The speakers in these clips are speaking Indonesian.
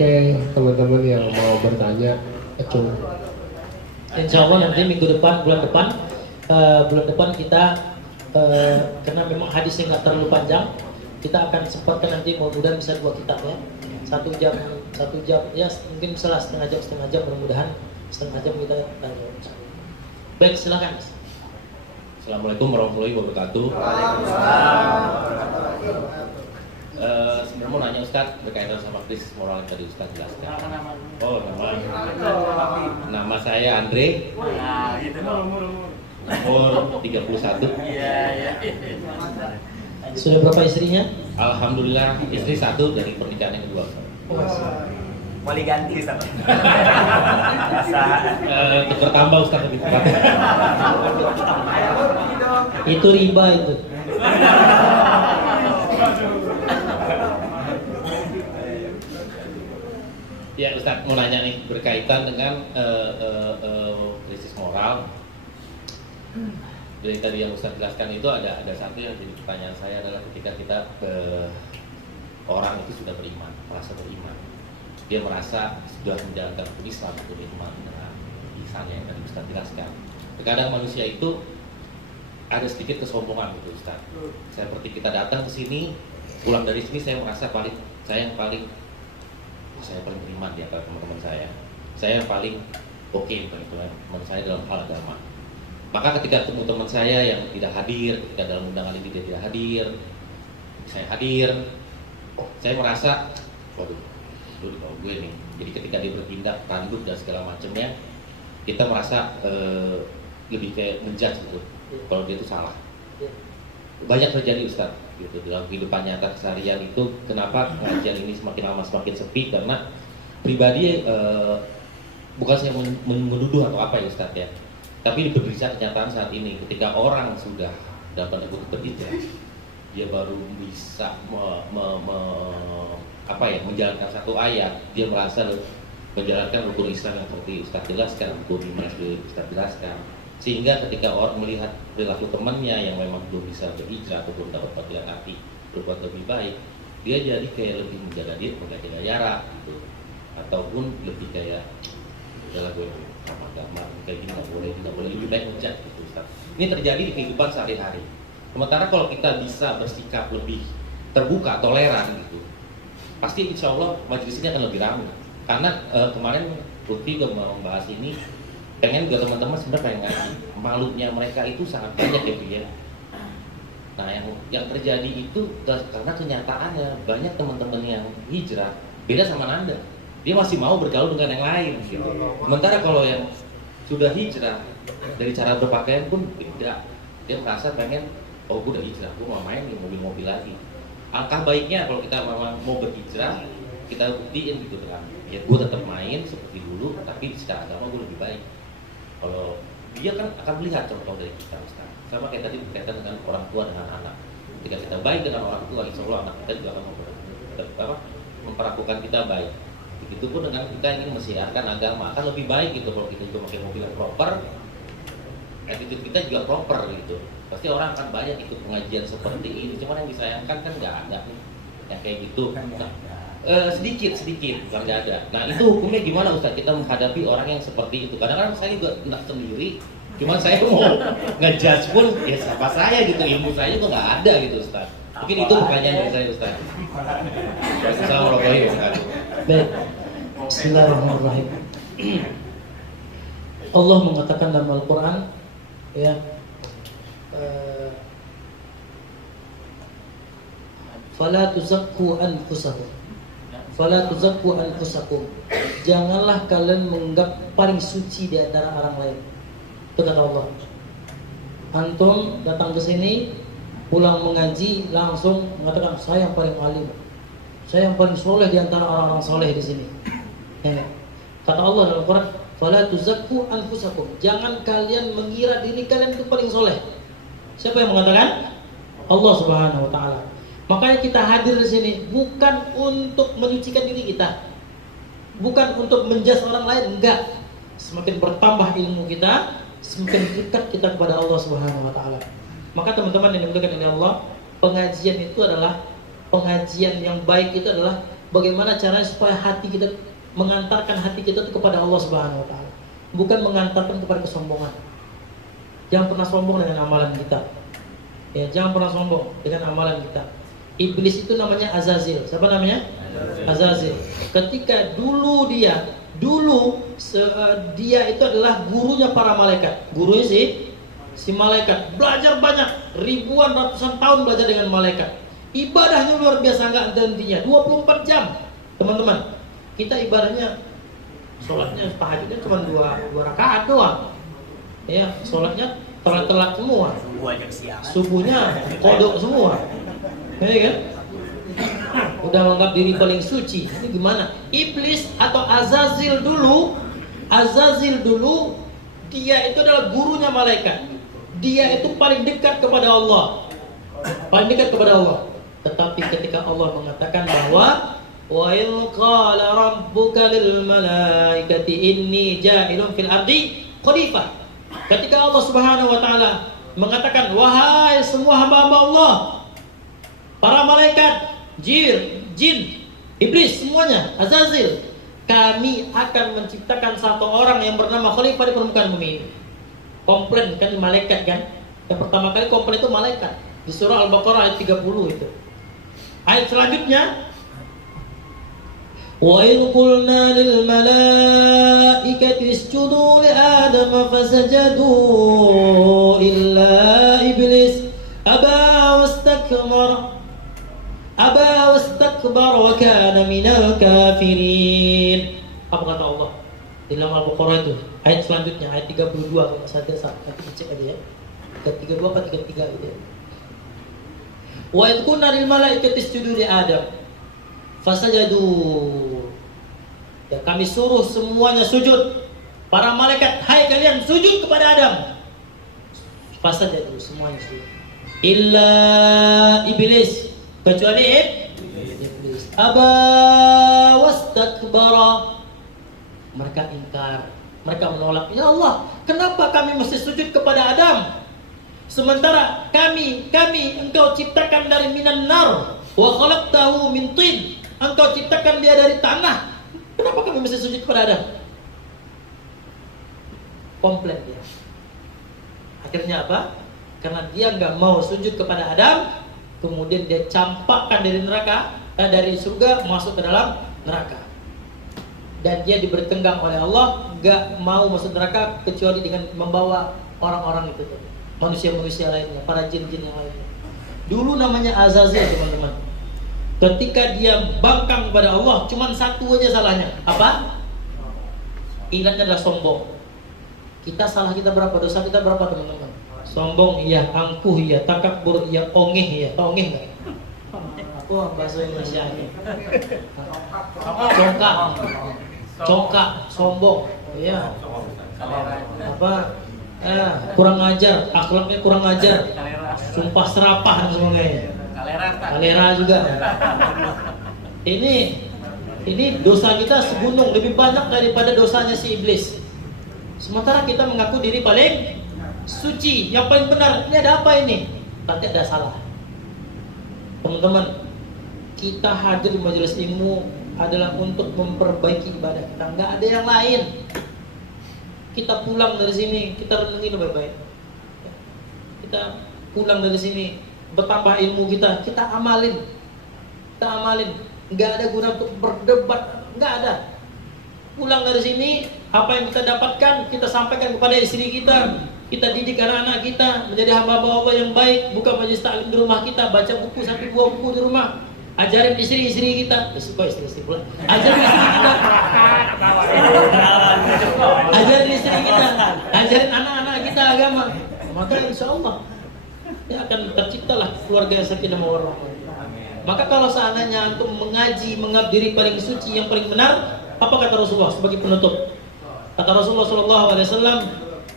Oke, teman-teman yang mau bertanya, acung. Insya Allah nanti minggu depan, bulan depan kita karena memang hadisnya nggak terlalu panjang, kita akan sempatkan nanti mudah-mudahan bisa 2 kitab ya, 1 jam ya, mungkin salah setengah jam, mudah-mudahan setengah jam kita. Baik, silakan. Assalamualaikum warahmatullahi wabarakatuh. Sebenarnya mau nanya Ustadz berkaitan sama krisis moral yang tadi Ustadz jelaskan. Oh, nama saya Andre. Umur 31. Sudah berapa istrinya? Alhamdulillah istri 1 dari pernikahan yang kedua. Mau diganti Ustaz. Tukar tambah Ustadz lebih berat. Itu riba itu. Ya Ustadz mau nanya nih berkaitan dengan krisis moral. Dari tadi yang Ustadz jelaskan itu ada satu yang jadi pertanyaan saya adalah ketika kita orang itu sudah beriman, merasa beriman, dia merasa sudah menjalankan Islam atau beriman dengan ihsannya yang tadi Ustadz jelaskan. Terkadang manusia itu ada sedikit kesombongan gitu Ustadz. Seperti kita datang ke sini, pulang dari sini saya merasa saya yang paling beriman di antara teman-teman saya. Saya yang paling oke teman saya dalam hal agama. Maka ketika ketemu teman saya yang tidak hadir, ketika dalam undangan ini dia tidak hadir, saya hadir, saya merasa, waduh, dulu kalau gue nih. Jadi ketika dia bertindak tanduk dan segala macamnya, kita merasa lebih kayak menjudge gitu, kalau dia itu salah. Banyak terjadi Ustaz gitu dalam kehidupan nyata keseharian itu. Kenapa pengajian ini semakin lama semakin sepi? Karena pribadi bukan saya menuduh atau apa ya Ustaz ya, tapi berbicara kenyataan saat ini ketika orang sudah dapat berhijrah, dia baru bisa menjalankan satu ayat, dia merasa menjalankan rukun Islam yang seperti Ustaz jelaskan, rukun iman Ustaz jelaskan. Sehingga ketika orang melihat perilaku temannya yang memang belum bisa berhijrah atau belum dapat panggilan hati berbuat lebih baik, dia jadi kayak lebih menjaga diri, menjaga jarak gitu, ataupun lebih kayak adalah gue sama agama kayak gini nggak boleh lebih baik ngejat gitu Ustaz. Ini terjadi di kehidupan sehari-hari. Sementara kalau kita bisa bersikap lebih terbuka, toleran gitu, pasti insya Allah majelis ini akan lebih ramai. Karena kemarin Putri udah membahas ini, pengen juga teman-teman sebenarnya pengen ngaji. Malunya mereka itu sangat banyak ya Bu ya. Nah yang terjadi itu karena kenyataannya banyak teman-teman yang hijrah beda sama Nanda. Dia masih mau bergaul dengan yang lain gitu. Sementara kalau yang sudah hijrah dari cara berpakaian pun beda. Dia merasa pengen, oh gue udah hijrah, gue mau main di mobil-mobil lagi. Alangkah baiknya kalau kita memang mau berhijrah, kita buktiin gitu kan. Ya gue tetap main seperti dulu, tapi secara agama gue lebih baik. Kalau dia kan akan melihat contoh dari kita Ustaz. Sama kayak tadi berkaitan dengan orang tua dengan anak. Ketika kita baik dengan orang tua, insya Allah anak kita juga akan memperlakukan kita baik. Begitupun dengan kita ingin mensiarkan agama, akan lebih baik gitu kalau kita juga pakai mobil yang proper, attitude kita juga proper gitu. Pasti orang akan banyak ikut pengajian seperti ini. Cuman yang disayangkan kan nggak ada nih yang kayak gitu. Sedikit bukan nggak ada. Nah itu hukumnya gimana Ustaz? Kita menghadapi orang yang seperti itu. Kadang-kadang saya juga nggak sendiri. Cuman saya mau ngejudge pun ya siapa saya gitu, ilmu saya juga nggak ada gitu Ustaz. Mungkin itu pertanyaan dari saya Ustaz. Assalamualaikum warahmatullahi wabarakatuh. Baik. Bismillahirrahmanirrahim. Allah mengatakan dalam Al-Quran ya, fala tuzakku anfusakum, janganlah kalian menganggap paling suci di antara orang lain. Itu kata Allah. Antum datang ke sini, pulang mengaji langsung mengatakan saya yang paling alim, saya yang paling soleh di antara orang-orang soleh di sini. Ya. Kata Allah dalam Al-Quran, fala tuzakku anfusakum, jangan kalian mengira diri kalian itu paling soleh. Siapa yang mengatakan? Allah Subhanahu Wa Taala. Makanya kita hadir di sini bukan untuk menyucikan diri kita, bukan untuk menjas orang lain, enggak. Semakin bertambah ilmu kita, semakin dekat kita kepada Allah Subhanahu Wa Taala. Maka teman-teman yang dimuliakan oleh Allah, pengajian itu adalah pengajian yang baik itu adalah bagaimana caranya supaya hati kita, mengantarkan hati kita itu kepada Allah Subhanahu wa taala, bukan mengantarkan kepada kesombongan. Jangan pernah sombong dengan amalan kita. Ya, jangan pernah sombong dengan amalan kita. Iblis itu namanya Azazil. Siapa namanya? Azazil. Ketika dulu dia itu adalah gurunya para malaikat. Gurunya si malaikat. Belajar banyak, ribuan ratusan tahun belajar dengan malaikat. Ibadahnya luar biasa, enggak henti-hentinya, 24 jam. Teman-teman, kita ibadahnya, sholatnya tahajudnya cuma 2 rakaat doang. Ya, sholatnya telat-telat semua. Subuhnya kodok semua. Ya kan? Udah menganggap diri paling suci. Ini gimana? Iblis atau Azazil dulu dia itu adalah gurunya malaikat. Dia itu paling dekat kepada Allah. Paling dekat kepada Allah. Tetapi ketika Allah mengatakan bahwa wa in qala rabbuka lil malaikati inni ja'ilun fil ardi khalifah. Ketika Allah Subhanahu wa taala mengatakan, wahai semua hamba-hamba Allah, para malaikat, jin, iblis semuanya, Azazil, kami akan menciptakan satu orang yang bernama khalifah di permukaan bumi ini. Komplain kan malaikat kan? Yang pertama kali komplain itu malaikat. Di surah Al-Baqarah ayat 30 itu. Ayat selanjutnya, wa idh qulna lil malaikati isjudu li adama fasajadu illa iblis aba wastakbara wa kana minal kafirin. Apa kata Allah di dalam Al-Baqarah itu? Ayat selanjutnya, ayat 32 kalau saya nanti dicek aja ya. 32 apa 33 gitu ya. Wa idh qulna lil malaikati isjudu li Adam fasajadu. Ya, kami suruh semuanya sujud. Para malaikat, hai kalian sujud kepada Adam. Fasajadu, semuanya sujud. Illa iblis, kecuali iblis. Aba wastakbara. Mereka ingkar, mereka menolak. Ya Allah, kenapa kami mesti sujud kepada Adam? Sementara kami engkau ciptakan dari minan nar wa khalaqtahu min tin. Engkau ciptakan dia dari tanah. Kenapa kami mesti sujud kepada Adam? Komplain dia. Akhirnya apa? Karena dia nggak mau sujud kepada Adam, kemudian dia campakkan dari neraka, dari surga masuk ke dalam neraka. Dan dia diberi tenggang oleh Allah, nggak mau masuk neraka kecuali dengan membawa orang-orang itu, manusia-manusia lainnya, para jin-jin yang lainnya. Dulu namanya Azazil, teman-teman. Ketika dia bangkang kepada Allah, cuma satu aja salahnya. Apa? Ingatnya adalah sombong. Salah kita berapa? Dosa kita berapa, teman-teman? Sombong iya, angkuh iya, takabur iya, ongeh iya. Tahu ongeh enggak? Aku bahasa Indonesia ini. Congkak, sombong. Iya. Apa? Kurang ajar, akhlaknya kurang ajar. Sumpah serapah dan sebagainya. Kalera juga. Ini dosa kita segunung, lebih banyak daripada dosanya si iblis. Sementara kita mengaku diri paling suci, yang paling benar. Ini ada apa ini? Nanti ada salah. Teman-teman, kita hadir di majelis ilmu adalah untuk memperbaiki ibadah kita, nggak ada yang lain. Kita pulang dari sini, kita renungi lebih baik. Kita pulang dari sini, bertambah ilmu kita amalin. Nggak ada guna untuk berdebat, nggak ada. Pulang dari sini, apa yang kita dapatkan kita sampaikan kepada istri kita. Kita didik anak-anak kita menjadi hamba Allah yang baik. Buka majelis taklim di rumah kita, baca buku sampai 2 buku di rumah. Ajarin istri-istri kita. Suka istri-istri pula. Ajarin istri kita. Ajarin istri kita. Ajarin anak-anak kita agama. Maka insya Allah ya akan terciptalah keluarga yang sakinah mawaddah. Maka kalau seandainya untuk mengaji, menganggap diri paling suci, yang paling benar, apa kata Rasulullah sebagai penutup? Kata Rasulullah SAW,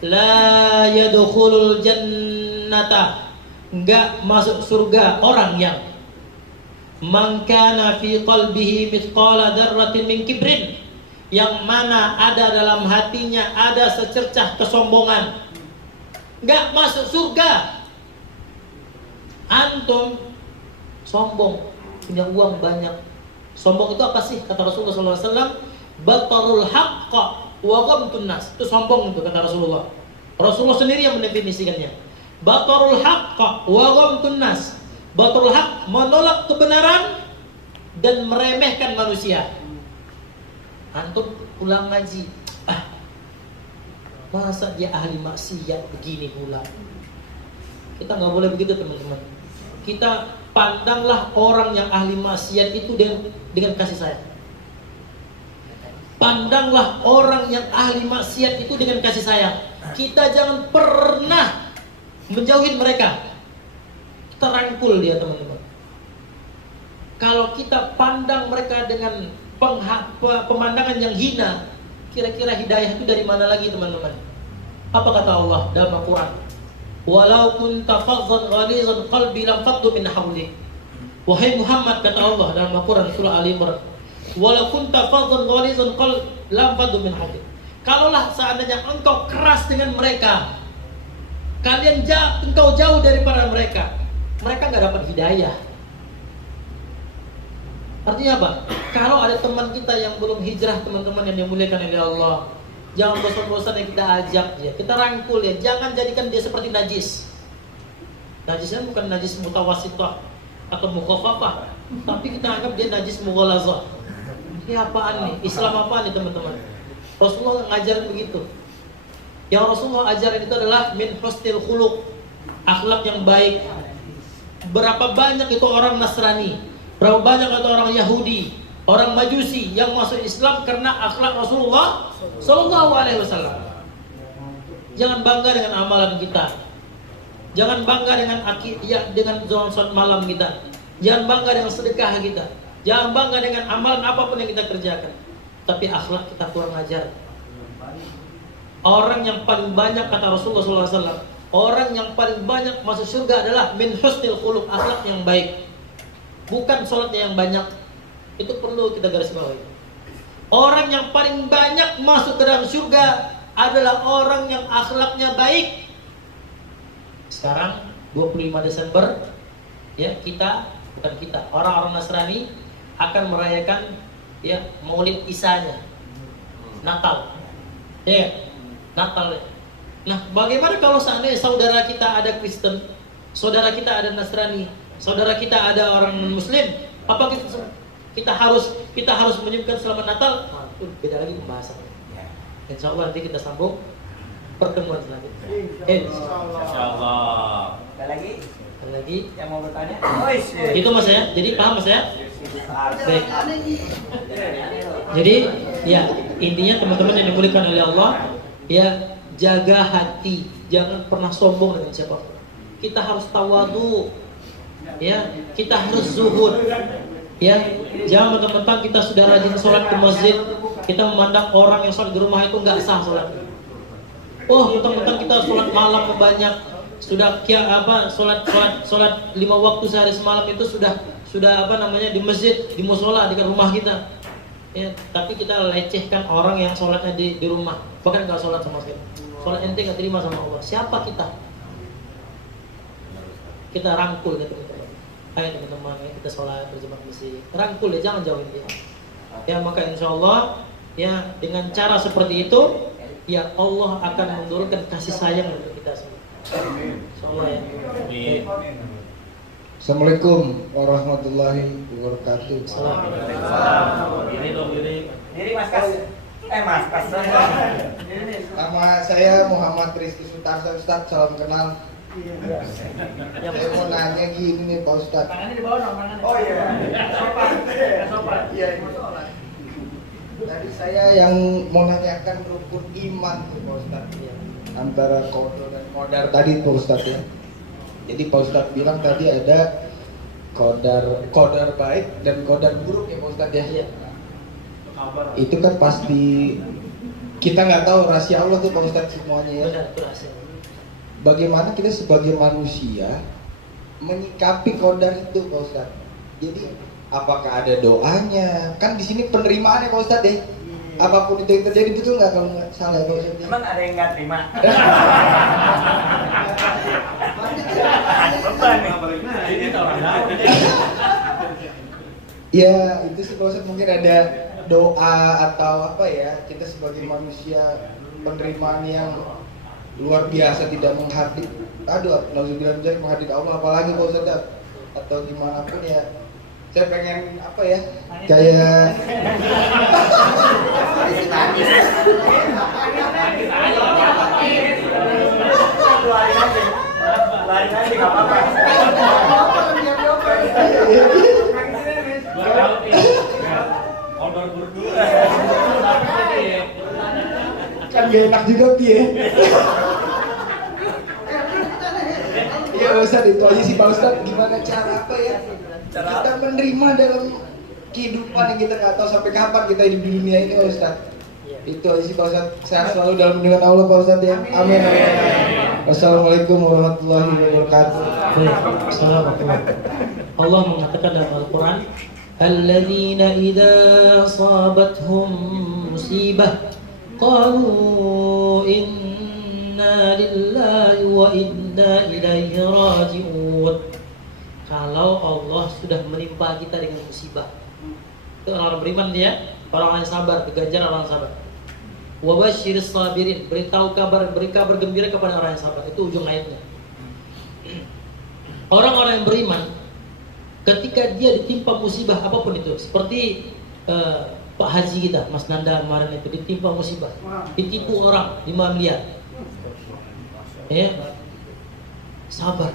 la yadkhulul jannata, enggak masuk surga orang yang man kana fi qalbihi mithqala dzarratin min kibrin, yang mana ada dalam hatinya ada secercah kesombongan, enggak masuk surga. Antum sombong, punya uang banyak, Sombong itu apa sih? Kata Rasulullah SAW, batarul haqqa wa ghamtun nas. Itu sombong itu kata Rasulullah. Rasulullah sendiri yang mendefinisikannya. Batarul haqqa wa ghamtun nas. Batarul haqq, menolak kebenaran dan meremehkan manusia. Antum pulang ngaji, masa dia ahli maksiat begini pula. Kita nggak boleh begitu teman-teman. Kita pandanglah orang yang ahli maksiat itu dengan kasih sayang. Pandanglah orang yang ahli maksiat itu dengan kasih sayang. Kita jangan pernah menjauhin mereka. Kita rangkul dia teman-teman. Kalau kita pandang mereka dengan pemandangan yang hina, kira-kira hidayah itu dari mana lagi teman-teman? Apa kata Allah dalam Al-Quran? Walau kunta fazzan ghalizan qalbi lam faddu min hawlik. Wahai Muhammad, kata Allah dalam Al-Quran surah Ali Imran, walau kunta fazzan ghalizan qalbi lam faddu min hawlik. Kalaulah seandainya engkau keras dengan mereka, engkau jauh daripada mereka, mereka nggak dapat hidayah. Artinya apa? Kalau ada teman kita yang belum hijrah, teman-teman yang dimuliakan oleh Allah, jangan bosan-bosan yang kita ajak dia, kita rangkul ya. Jangan jadikan dia seperti najis. Najisnya bukan najis mutawasithah atau mukhafafah, tapi kita anggap dia najis mughalazah. Ini apaan nih? Islam apaan nih teman-teman? Rasulullah ngajarin begitu. Yang Rasulullah ajarin itu adalah min husnil khuluq, akhlak yang baik. Berapa banyak itu orang Nasrani, berapa banyak itu orang Yahudi, orang Majusi yang masuk Islam karena akhlak Rasulullah Sallallahu Alaihi Wasallam. Jangan bangga dengan amalan kita, jangan bangga dengan sholat malam kita, jangan bangga dengan sedekah kita, jangan bangga dengan amalan apapun yang kita kerjakan, tapi akhlak kita kurang ajar. Orang yang paling banyak kata Rasulullah Sallallahu Alaihi Wasallam, orang yang paling banyak masuk surga adalah min husnil khuluq, akhlak yang baik. Bukan sholatnya yang banyak. Itu perlu kita garis bawahi. Orang yang paling banyak masuk ke dalam surga adalah orang yang akhlaknya baik. Sekarang 25 Desember ya, orang-orang Nasrani akan merayakan ya Maulid Isanya, Natal. Ya, Natal. Nah, bagaimana kalau seandainya saudara kita ada Kristen, saudara kita ada Nasrani, saudara kita ada orang Muslim, apa kita harus menyebutkan selamat Natal? Nah, itu beda lagi pembahasannya. Insya Allah nanti kita sambung pertemuan selanjutnya. Insyaallah. Ada lagi yang mau bertanya? Itu mas ya. Jadi paham mas ya? Baik. Jadi ya intinya teman-teman yang dimuliakan oleh Allah, ya jaga hati, jangan pernah sombong dengan siapapun. Kita harus tawadhu. Ya, kita harus zuhud. Ya, jangan mentang-mentang kita sudah rajin sholat ke masjid, kita memandang orang yang sholat di rumah itu nggak sah sholat. Oh, mentang-mentang kita sholat malam banyak, sudah sholat 5 waktu sehari semalam itu sudah di masjid, di musola di rumah kita. Ya, tapi kita lecehkan orang yang sholatnya di rumah, bahkan nggak sholat sama sekali. Sholat ente nggak terima sama Allah. Siapa kita? Kita rangkul ya teman-teman. Ayo teman-teman, kita sholat berjamaah masjid. Rangkul ya, jangan jauhin dia. Ya, maka insya Allah ya dengan cara seperti itu ya Allah akan menurunkan kasih sayang untuk kita semua. Insya Allah ya. Assalamualaikum warahmatullahi wabarakatuh. Diri Mas Kas. Mas Kas. Nama saya Muhammad Rizky Sutarsa, Ustaz, salam kenal. Saya mau nanya gini nih Pak Ustadz. Tangannya di bawah dong, tangannya. Oh iya. Sopan. Iya. Tadi saya yang mau nanyakan rukun iman tuh Pak Ustadz, antara qadar dan qadar tadi Pak Ustadz ya. Jadi Pak Ustadz bilang tadi ada qadar baik dan qadar buruk ya Pak Ustadz ya. Itu kan pasti kita nggak tahu rahasia Allah tuh Pak Ustadz semuanya ya. Benar, itu rahasia. Bagaimana kita sebagai manusia menyikapi qadar itu Pak Ustadz? Jadi apakah ada doanya? Kan di sini penerimaan ya Pak Ustadz deh. Apapun itu yang terjadi betul nggak kalau nggak salah ya Pak Ustadz? Emang ada yang nggak terima? Beban nih. Ya itu sih Pak Ustadz, mungkin ada doa atau apa ya, kita sebagai manusia penerimaan yang luar biasa tidak menghadir, nauzubillah menghadir Allah, apalagi Pak Ustadz, atau gimana pun ya, saya pengen apa ya, kayak Lain aja nggak apa-apa. Gua tahu nih. Odor burdu. kan gak enak juga Pi ya. Ya Ustadz, itu aja sih Pak Ustadz, gimana cara apa ya kita menerima dalam kehidupan yang kita nggak tahu sampai kapan kita hidup di dunia ini Pak Ustadz. Itu aja sih Pak Ustadz, sehat selalu dalam lindungan Allah Pak Ustadz ya. Amin. Wassalamualaikum warahmatullahi wabarakatuh. Assalamualaikum. Allah mengatakan dalam Al-Quran, alladzina idza asabathum musibah qalu inna lillahi wa inna ilaihi raji'un. Kalau Allah sudah menimpa kita dengan musibah, itu orang beriman dia, orang yang sabar, diganjar orang sabar. Wa basyiris sabirin, beri kabar gembira kepada orang yang sabar. Itu ujung ayatnya. Orang-orang yang beriman ketika dia ditimpa musibah apapun itu, seperti Pak Haji kita, Mas Nanda kemarin itu ditimpa musibah, ditipu orang 5 miliar, ya, sabar.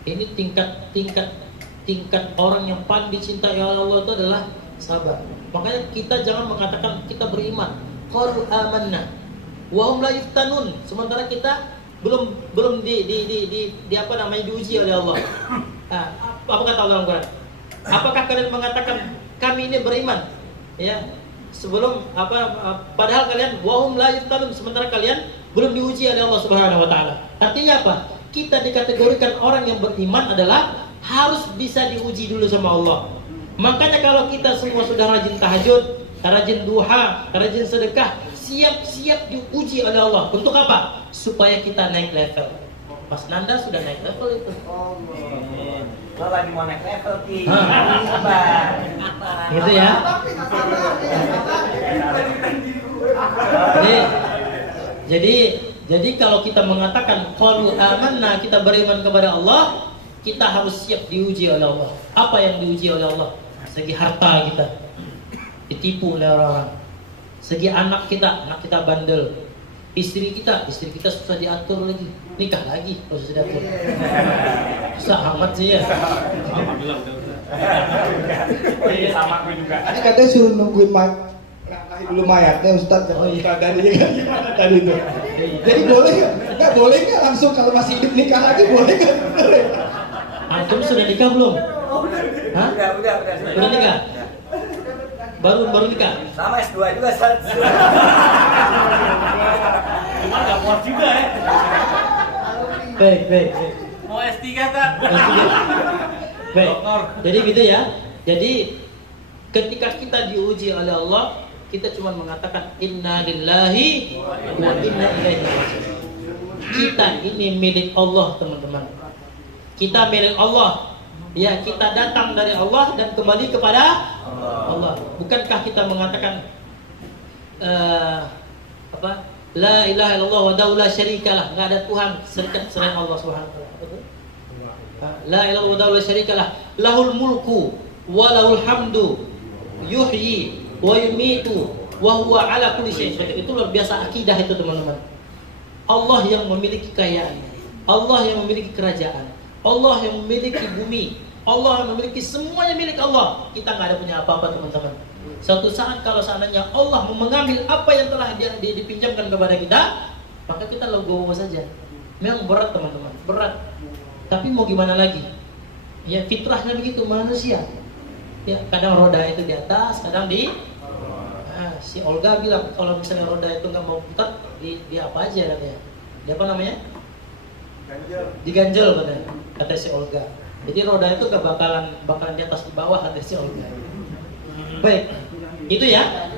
Ini tingkat orang yang paling dicintai oleh Allah itu adalah sabar. Makanya kita jangan mengatakan kita beriman, qalu amanna wa hum la yuftanun, sementara kita belum di apa namanya diuji oleh Allah. Apa kata Allah dalam Quran? Apakah kalian mengatakan kami ini beriman? Ya, sebelum padahal kalian wahum la yuftanun, sementara kalian belum diuji oleh Allah Subhanahu wa taala. Artinya apa? Kita dikategorikan orang yang beriman adalah harus bisa diuji dulu sama Allah. Makanya kalau kita semua sudah rajin tahajud, rajin duha, rajin sedekah, siap-siap diuji oleh Allah. Untuk apa? Supaya kita naik level. Mas Nanda sudah naik level itu. Lo lagi mau naik level Ki. Sabar. Gitu ya. Jadi kalau kita mengatakan qalu amanna, kita beriman kepada Allah, kita harus siap diuji oleh Allah. Apa yang diuji oleh Allah? Segi harta kita ditipu oleh orang-orang. Segi anak kita bandel. Istri kita susah diatur lagi. Nikah lagi kalau susah diatur. Susah amat sih ya. Sama gue juga. Tadi katanya suruh nungguin nafkahi dulu mayatnya Ustadz. Tadi gimana tadi itu? Jadi boleh nggak? Nggak boleh nggak langsung kalau masih hidup nikah lagi boleh nggak? Antum sudah nikah belum? Hah? Udah. Udah nikah? Baru nikah? Sama S2 juga Sat. Cuma nggak puas juga ya. Baik. Mau S3 tak? Baik. Jadi gitu ya. Jadi ketika kita diuji oleh Allah, kita cuma mengatakan inna lillahi wa inna ilaihi raji'un. Kita ini milik Allah, teman-teman. Kita milik Allah. Ya, kita datang dari Allah dan kembali kepada Allah. Bukankah kita mengatakan la ilaha illallah wa la syarikalah, enggak ada Tuhan selain Allah Subhanahu wa taala. La ilaha illallah wa la syarikalah, lahul mulku wa lahul hamdu, yuhyi wa yumitu wa huwa ala kulli syai'in qadir. Itu luar biasa akidah itu, teman-teman. Allah yang memiliki kekayaan, Allah yang memiliki kerajaan, Allah yang memiliki bumi, Allah yang memiliki semuanya milik Allah. Kita nggak ada punya apa-apa, teman-teman. Suatu saat kalau seandainya Allah mengambil apa yang telah dipinjamkan kepada kita, maka kita legowo saja. Memang berat, teman-teman, berat. Tapi mau gimana lagi? Ya fitrahnya begitu manusia. Ya kadang roda itu di atas, kadang di si Olga bilang kalau misalnya roda itu nggak mau putar, di apa aja katanya? Di apa namanya? Diganjel katanya, kata si Olga. Jadi roda itu gak bakalan di atas di bawah, kata si Olga. Baik, itu ya.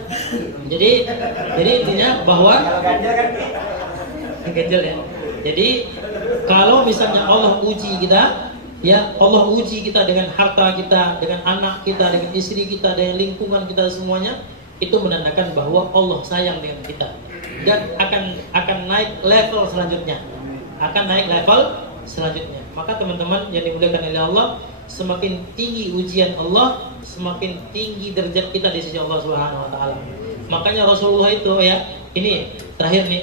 Jadi intinya bahwa ganjel ya. Jadi kalau misalnya Allah uji kita, Ya, Allah uji kita dengan harta kita, dengan anak kita, dengan istri kita, dengan lingkungan kita semuanya, itu menandakan bahwa Allah sayang dengan kita dan akan naik level selanjutnya. Akan naik level selanjutnya. Maka teman-teman yang dimuliakan oleh Allah, semakin tinggi ujian Allah, semakin tinggi derajat kita di sisi Allah Subhanahu wa taala. Makanya Rasulullah itu ya, ini terakhir nih,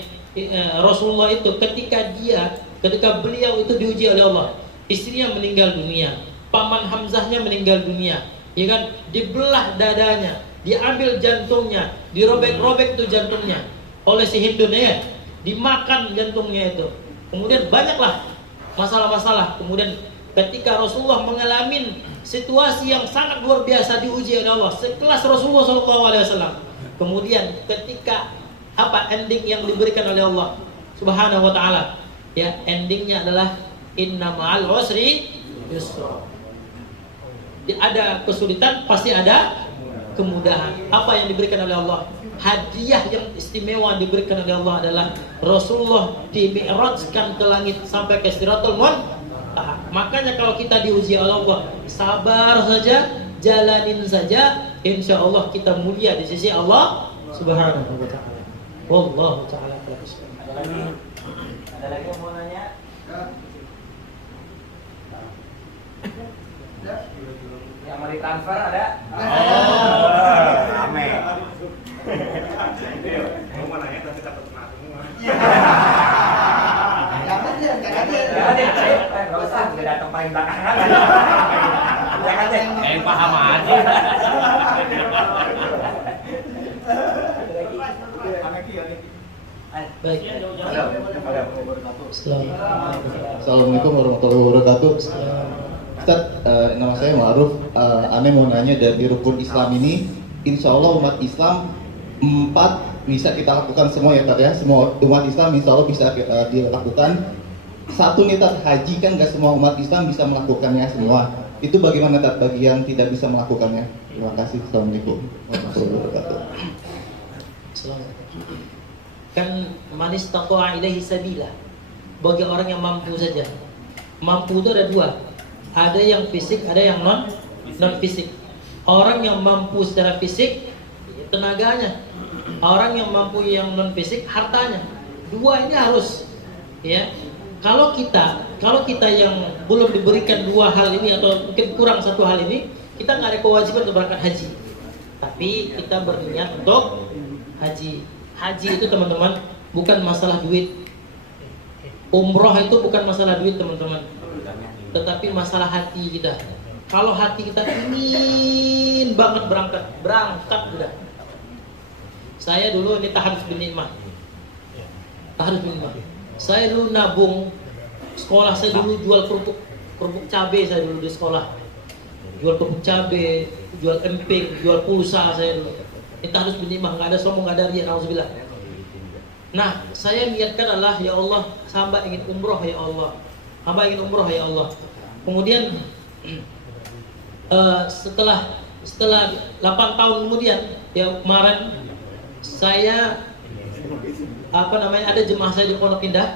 Rasulullah itu ketika beliau itu diuji oleh Allah, istrinya meninggal dunia, paman Hamzahnya meninggal dunia, ya kan, dibelah dadanya, diambil jantungnya, dirobek-robek tuh jantungnya oleh si Hindun ya, dimakan jantungnya itu. Kemudian banyaklah masalah-masalah. Kemudian ketika Rasulullah mengalami situasi yang sangat luar biasa diuji oleh Allah, sekelas Rasulullah SAW. Kemudian ketika ending yang diberikan oleh Allah Subhanahu wa taala, ya, endingnya adalah inna ma'al usri yusra. Ada kesulitan pasti ada kemudahan. Apa yang diberikan oleh Allah? Hadiah yang istimewa diberikan oleh Allah adalah Rasulullah dimi'rajkan ke langit sampai ke Sidratul Muntaha. Makanya kalau kita diuji oleh Allah, sabar saja, jalanin saja, insya Allah kita mulia di sisi Allah Subhanahu wa taala. Wallahu taala a'lam. Ada lagi yang mau nanya? Yang mau ditransfer ada? Amin. Mau mau nanya tapi takut kena semua. Jangan deh, nggak usah, nggak datang paling belakangan. Jangan deh. Paham aja. Baik. Assalamualaikum warahmatullahi wabarakatuh. Ustaz, nama saya Ma'ruf. Ane mau nanya, dari rukun Islam ini, insya Allah umat Islam 4 bisa kita lakukan semua ya Tad ya. Semua umat Islam insya Allah bisa dilakukan. Satu nih Tad, haji kan nggak semua umat Islam bisa melakukannya semua. Itu bagaimana Tad bagi yang tidak bisa melakukannya? Terima kasih. Assalamualaikum warahmatullahi wabarakatuh. Kan manis taqwa ilaihi sabila, bagi orang yang mampu saja. Mampu itu ada dua, ada yang fisik, ada yang non fisik. Orang yang mampu secara fisik tenaganya, orang yang mampu yang non fisik hartanya. Dua ini harus, ya. Kalau kita yang belum diberikan dua hal ini atau mungkin kurang satu hal ini, kita nggak ada kewajiban untuk berangkat haji. Tapi kita berniat untuk haji. Haji itu teman-teman bukan masalah duit. Umroh itu bukan masalah duit teman-teman, tetapi masalah hati kita. Kalau hati kita ingin banget berangkat udah. Saya dulu ini taharus bin nikmah. Saya dulu nabung sekolah, saya dulu jual kerupuk cabai, saya dulu di sekolah. Jual kerupuk cabai, jual emping, jual pulsa saya dulu. Ini taharus bin nikmah, nggak ada sombong, nggak ada riya, nauzubillah. Nah, saya niatkan adalah, ya Allah, hamba ingin umroh ya Allah. Hamba ingin umroh ya Allah. Kemudian setelah 8 tahun kemudian, ya kemarin saya ada jemaah saya di Pondok Indah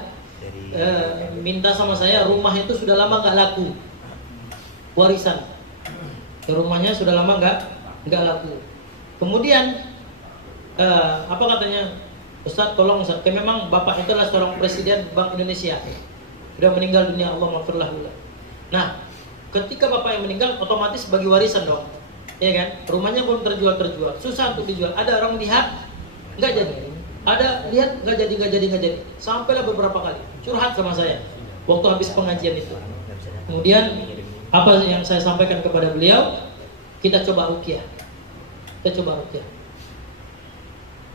minta sama saya, rumah itu sudah lama nggak laku, warisan. Rumahnya sudah lama nggak laku. Kemudian apa katanya, Ustaz tolong Ustaz, memang Bapak itu adalah seorang presiden Bank Indonesia, sudah meninggal dunia, Allah maghfirlah. Nah, ketika Bapak yang meninggal, otomatis bagi warisan dong, ya kan? Rumahnya belum terjual, susah untuk dijual. Ada orang lihat nggak jadi, ada lihat nggak jadi, sampailah beberapa kali curhat sama saya waktu habis pengajian itu. Kemudian apa yang saya sampaikan kepada beliau, kita coba ruqyah.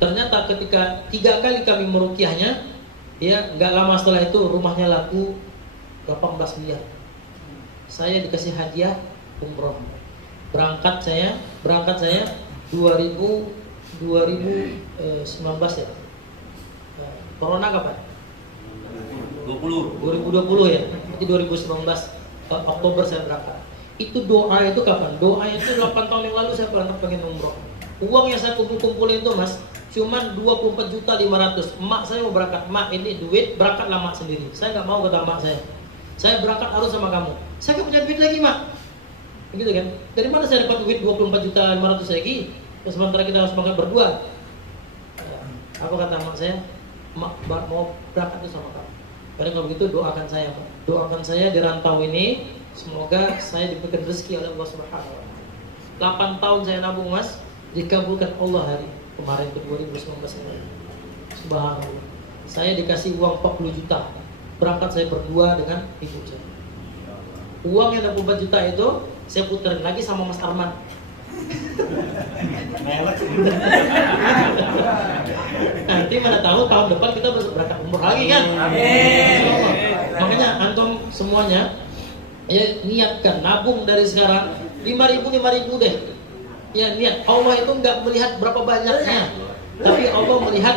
Ternyata ketika 3 kali kami meruqyahnya, ya nggak lama setelah itu rumahnya laku 18 miliar. Saya dikasih hadiah umroh. Berangkat saya 2019 ya. Corona kapan? 2020 ya. Jadi 2019 Oktober saya berangkat. Itu doa itu kapan? Doa itu 8 tahun yang lalu saya berangkat pengen umroh. Uang yang saya kumpulin itu Mas, cuman 24.500.000. Emak saya mau berangkat, "Mak, ini duit, berangkatlah mak sendiri." Saya nggak mau, kata emak saya berangkat harus sama kamu. Saya nggak punya duit lagi, Mak. Begitu kan? Dari mana saya dapat duit 24.500.000 lagi? Sementara kita harus makan berdua. Apa kata mak saya? Mak mau berangkat tuh sama kamu. Karena kalau begitu doakan saya, Pak. Doakan saya di rantau ini, semoga saya diberikan rezeki oleh Allah Subhanahu wa taala. 8 tahun saya nabung, Mas, dikabulkan Allah hari kemarin ke 2019 ini. Subhanallah. Saya dikasih uang 40 juta. Berangkat saya berdua dengan ibu saya. Uang yang 24 juta itu saya puterin lagi sama Mas Arman. Nanti mana tahu tahun depan kita berangkat umroh lagi kan? Amin. Makanya antum semuanya ya niatkan nabung dari sekarang 5.000 deh. Ya niat. Allah itu nggak melihat berapa banyaknya, tapi Allah melihat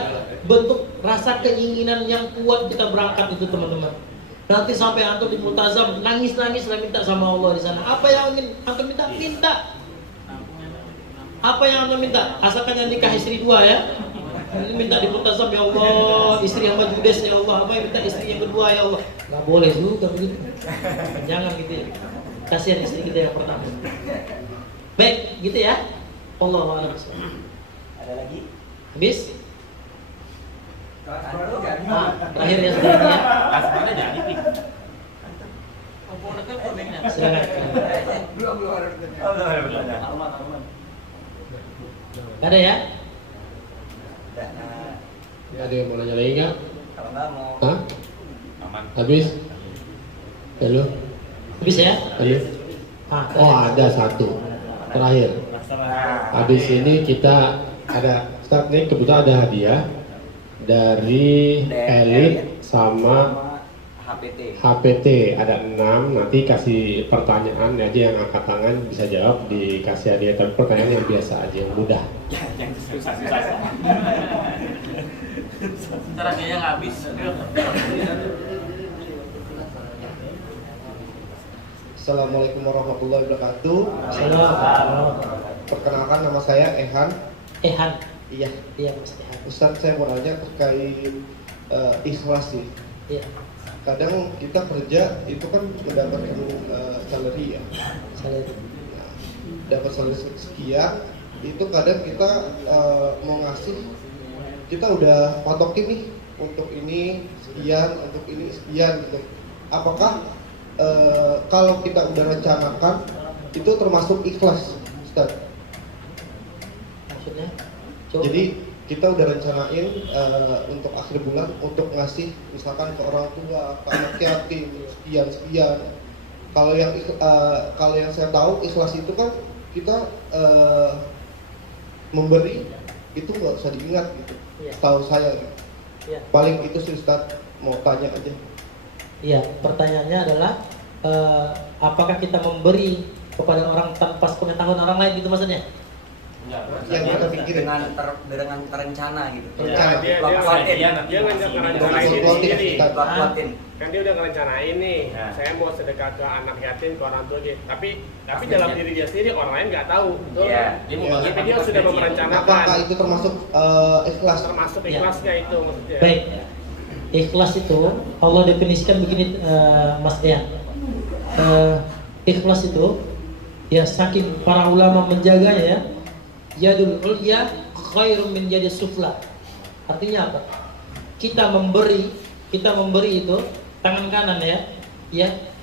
bentuk rasa keinginan yang kuat kita berangkat itu, teman-teman. Nanti sampai antum di multazam nangis-nangis lah minta sama Allah di sana. Apa yang ingin antum minta? Minta. Apa yang antum minta? Asalkan yang nikah istri 2 ya. Ini minta di multazam, ya Allah, istri yang majudes ya Allah. Apa yang minta istri yang kedua ya Allah? Nggak boleh juga begitu. Jangan gitu ya. Kasihan istri kita yang pertama. Baik, gitu ya. Allahu a'lam. Ada lagi? Habis? Antum nggak? Terakhir ya sebenarnya. Aslinya jadi Pi. Silakan. Belum ada pertanyaan. Ada ya? Ada yang mau nanya lagi nggak? Kalau nggak mau. Hah? Aman. Habis? Halo? Habis ya? Halo? Oh, ada satu. Terakhir. Habis ini kita ada start nih, kebetulan ada hadiah dari Elit sama HPT. HPT. Ada 6, nanti kasih pertanyaan aja, yang angkat tangan bisa jawab, dikasih hadiah. Tapi pertanyaan yang biasa aja, yang mudah. Yang susah-susah. Ntar hadiahnya nggak habis. Assalamualaikum warahmatullahi wabarakatuh. Assalamualaikum. Perkenalkan, nama saya Ehan. Ehan. Iya, Iya, Mas Ehan. Ustadz, saya mau nanya terkait ikhlas sih. Iya. Kadang kita kerja itu kan mendapatkan salary ya. Saya Nah, dapat salary sekian, itu kadang kita mau ngasih, kita udah patokin nih untuk ini sekian, untuk ini sekian gitu. Apakah kalau kita udah rencanakan itu termasuk ikhlas, Ustaz? maksudnya coba. Jadi kita udah rencanain untuk akhir bulan untuk ngasih misalkan ke orang tua, ke anak yatim sekian. Kalau yang saya tahu ikhlas itu kan kita memberi itu nggak usah diingat gitu. Iya. Tahu saya gitu. Iya. Paling itu sih Ustaz, mau tanya aja. Iya, pertanyaannya adalah apakah kita memberi kepada orang tanpa pengetahuan orang lain gitu maksudnya? Yang kita pikirin. Dengan terencana gitu. Rencana. Dia ngerencanain ini sendiri. Kuat-kuatin. Kan dia udah ngerencanain nih, Ya. saya mau sedekah ke anak yatim, ke orang tua dia. Tapi dalam diri dia sendiri orang lain nggak tahu. Betul? Iya. Dia mau Iya. bagi Tapi dia sudah merencanakan. Apakah itu termasuk ikhlas? Termasuk Ya. ikhlasnya itu maksudnya. Baik. Ikhlas itu Allah definisikan begini, Mas Ian. Ikhlas itu ya saking para ulama menjaganya ya. Yadul ulya khairum min yadis sufla. Artinya apa? Kita memberi itu tangan kanan ya,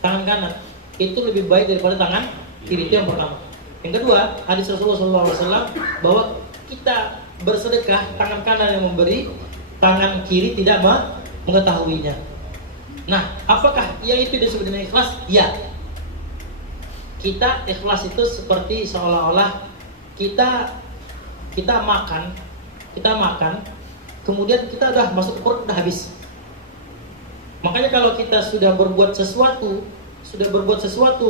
tangan kanan itu lebih baik daripada tangan kiri, itu yang pertama. Yang kedua, hadis Rasulullah SAW bahwa kita bersedekah tangan kanan yang memberi, tangan kiri tidak mengetahuinya. Nah, apakah yang itu disebut dengan ikhlas? Ya. Kita ikhlas itu seperti seolah-olah kita makan, kemudian kita udah masuk ke perut, udah habis. Makanya kalau kita sudah berbuat sesuatu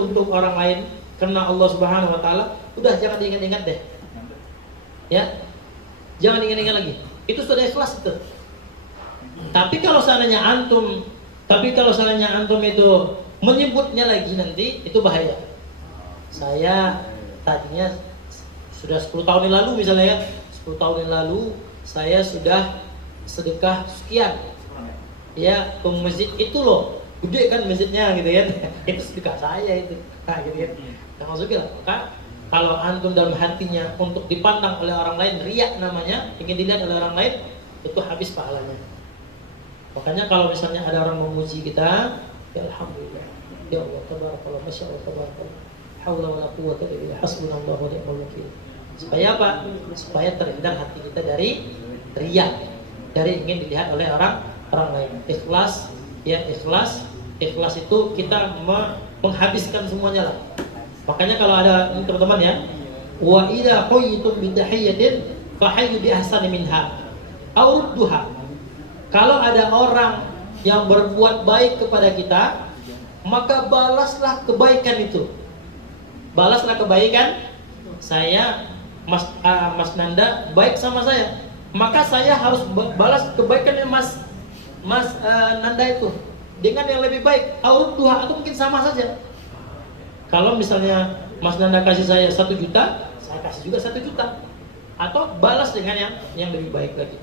untuk orang lain karena Allah Subhanahu wa taala, udah jangan diingat-ingat deh. Ya. Jangan diingat-ingat lagi. Itu sudah ikhlas itu. Tapi kalau seandainya antum itu menyebutnya lagi nanti, itu bahaya. Saya tadinya sudah 10 tahun yang lalu misalnya ya, 10 tahun yang lalu saya sudah sedekah sekian ya ke masjid itu loh. gede kan masjidnya gitu kan. Itu sedekah saya itu. Nah, gitu kan. Nah, maksudnya maka kalau antum dalam hatinya untuk dipandang oleh orang lain, riya namanya, ingin dilihat oleh orang lain, itu habis pahalanya. Makanya kalau misalnya ada orang memuji kita, ya alhamdulillah, ya Allah, tabarakallah, masya Allah, tabarakallah, haula wala quwwata illa billah, hasbunallahu wa ni'mal wakil. Supaya apa? Supaya terhindar hati kita dari riya, dari ingin dilihat oleh orang lain. Ikhlas, ya ikhlas itu kita menghabiskan semuanya lah. Makanya kalau ada ini teman-teman ya, wa idza huyitum bi tahiyyatin fahayyu bi ahsani minha aw rudduha. Kalau ada orang yang berbuat baik kepada kita, maka balaslah kebaikan itu. Balaslah kebaikan. Saya Mas Nanda baik sama saya, maka saya harus balas kebaikannya Mas Nanda itu dengan yang lebih baik. Aw rudduha, atau mungkin sama saja. Kalau misalnya Mas Nanda kasih saya 1 juta, saya kasih juga 1 juta. Atau balas dengan yang lebih baik lagi.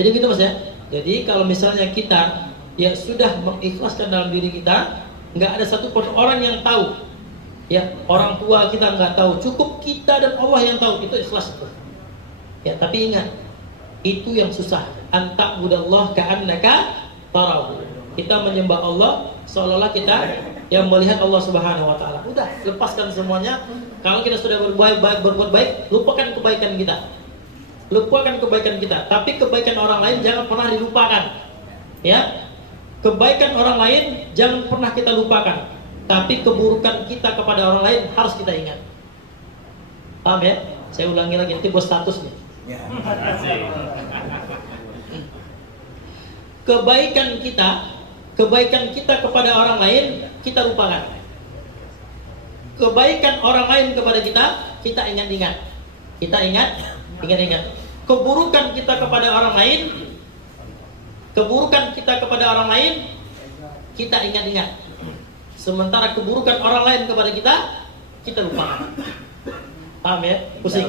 Jadi gitu Mas ya. Jadi kalau misalnya kita ya sudah mengikhlaskan dalam diri kita, nggak ada satupun orang yang tahu. Ya, orang tua kita nggak tahu, cukup kita dan Allah yang tahu, itu ikhlas itu. Ya, tapi ingat, itu yang susah. Anta'budallah ka'annaka tarahu. Kita menyembah Allah seolah-olah kita yang melihat Allah Subhanahu wa taala. Udah, lepaskan semuanya. Kalau kita sudah berbuat baik, lupakan kebaikan kita. Lupakan kebaikan kita, tapi kebaikan orang lain jangan pernah dilupakan. Ya. Kebaikan orang lain jangan pernah kita lupakan, tapi keburukan kita kepada orang lain harus kita ingat. Paham ya? Saya ulangi lagi, nanti bos status nih. Kebaikan kita kepada orang lain kita lupakan. Kebaikan orang lain kepada kita ingat-ingat. Kita ingat. Keburukan kita kepada orang lain, kita ingat-ingat. Sementara keburukan orang lain kepada kita lupakan. Paham ya? Pusing?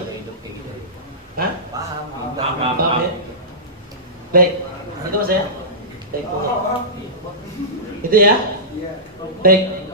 Hah? Paham ya? Baik, itu Mas ya. Baik. Itu ya. Baik.